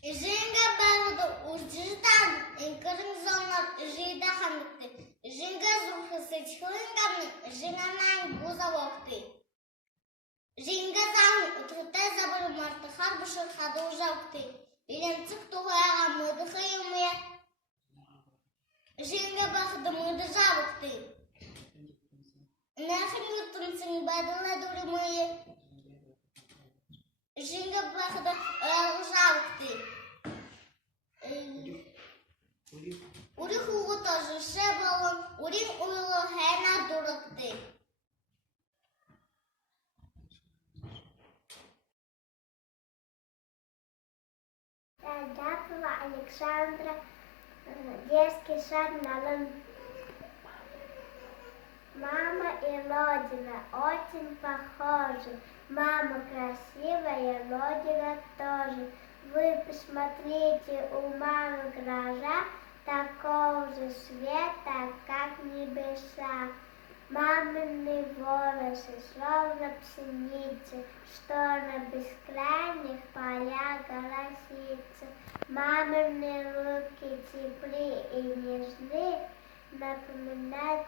Жинга бәлді ұждыждан инкірін зонлар жида қамытты. Жинга зұрқы сычқылынғамын жинанан бұза оқты. Жинга заңын ұтқытай забыры мартықар бұшыр қады ұжауқты. Білен цық тұғаяға мұды қиылмая. Жинга бақыды мұды жауықты. Нәхін ұттымсың бәділа дұрымайы. Жинга бақыды ұялғы жауықты. Урих уғы тоже шебалын, урин уйлы хэна дұрықты. Дятлова Александра, детский сад Налын. Мама и Родина очень похожи. Мама красивая, Родина тоже. Вы посмотрите, у мамы глаза такого же света, как небеса. Мамины волосы, словно пшеница, что на бескрайних полях голосится. Мамины руки теплые и нежны, напоминают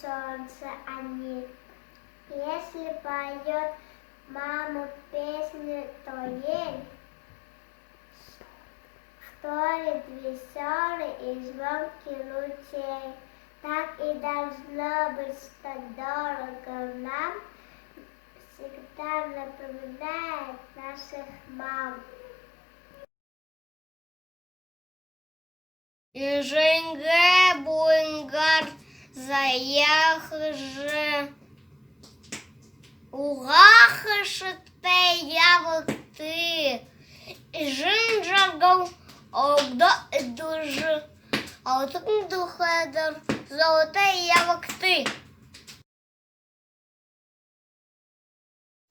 солнце они. Если поет мама песню, то ей вторит веселый и звонкий лучей. Так и должно быть, что дорого нам, всегда напоминает наших мам. Жинга буйнгар заяхжы. Уғақышыт пәй явықты. Жын жағау ауғда үдіжі. Алтын дұхадыр золотой явықты.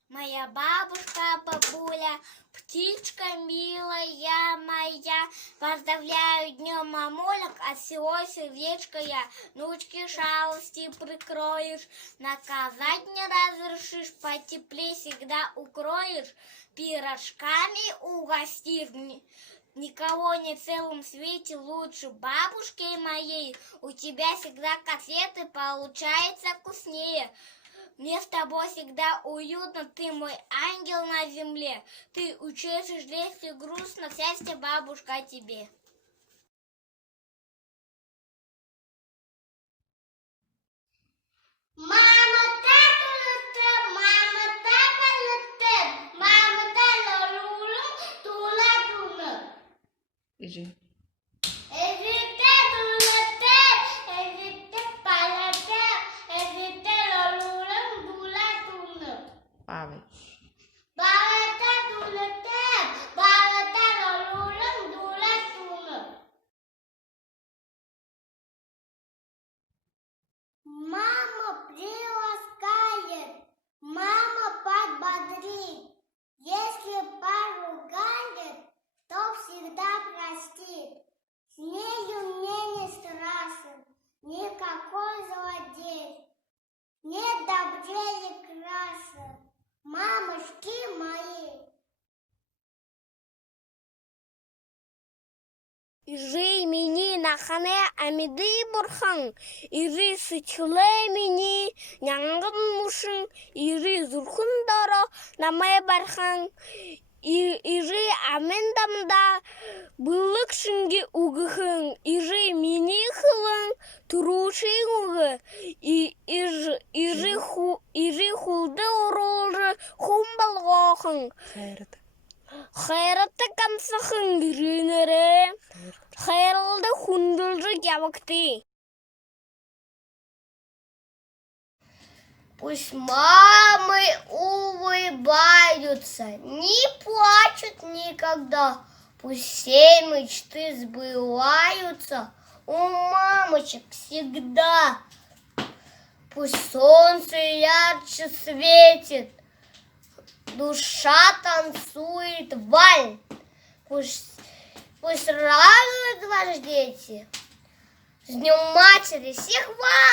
Моя бабушка, бабуля, птичка милая моя, поздравляю днем мамулек, от всего сердечка я. Внучки шалости прикроешь, наказать не разрешишь, потеплее всегда укроешь, пирожками угостишь. Никого не в целом свете лучше бабушки моей, у тебя всегда котлеты получается вкуснее. Мне с тобой всегда уютно, ты мой ангел на земле. Ты учишься, если грустно, счастье бабушка тебе. Мама тәтілітті, мама тәбілітті, мама тәлілілім, тула-туны. Иди. Павел. Мама приласкает, мама подбодрит. Если поругает, то всегда простит. С нею мне не страшен никакой злодей. Нет добрее краше, мамушки мои. Ижи мені нахане амиды бурхан, ижи сычылы мені няңғын мушын, ижи зурхын дара намай бархан, ижи амендамда бұлық шынге уғыхын, ижи мені хылын турушын уғы, ижи хулды оролжы хумбалғахын. Хайратты камсахын гірінірі, хайралды хундылжы явықты. Пусть мамы улыбаются, не плачут никогда. Пусть все мечты сбываются у мамочек всегда. Пусть солнце ярче светит, душа танцует вальс. Пусть радуют вас дети. С Днем Матери всех вас!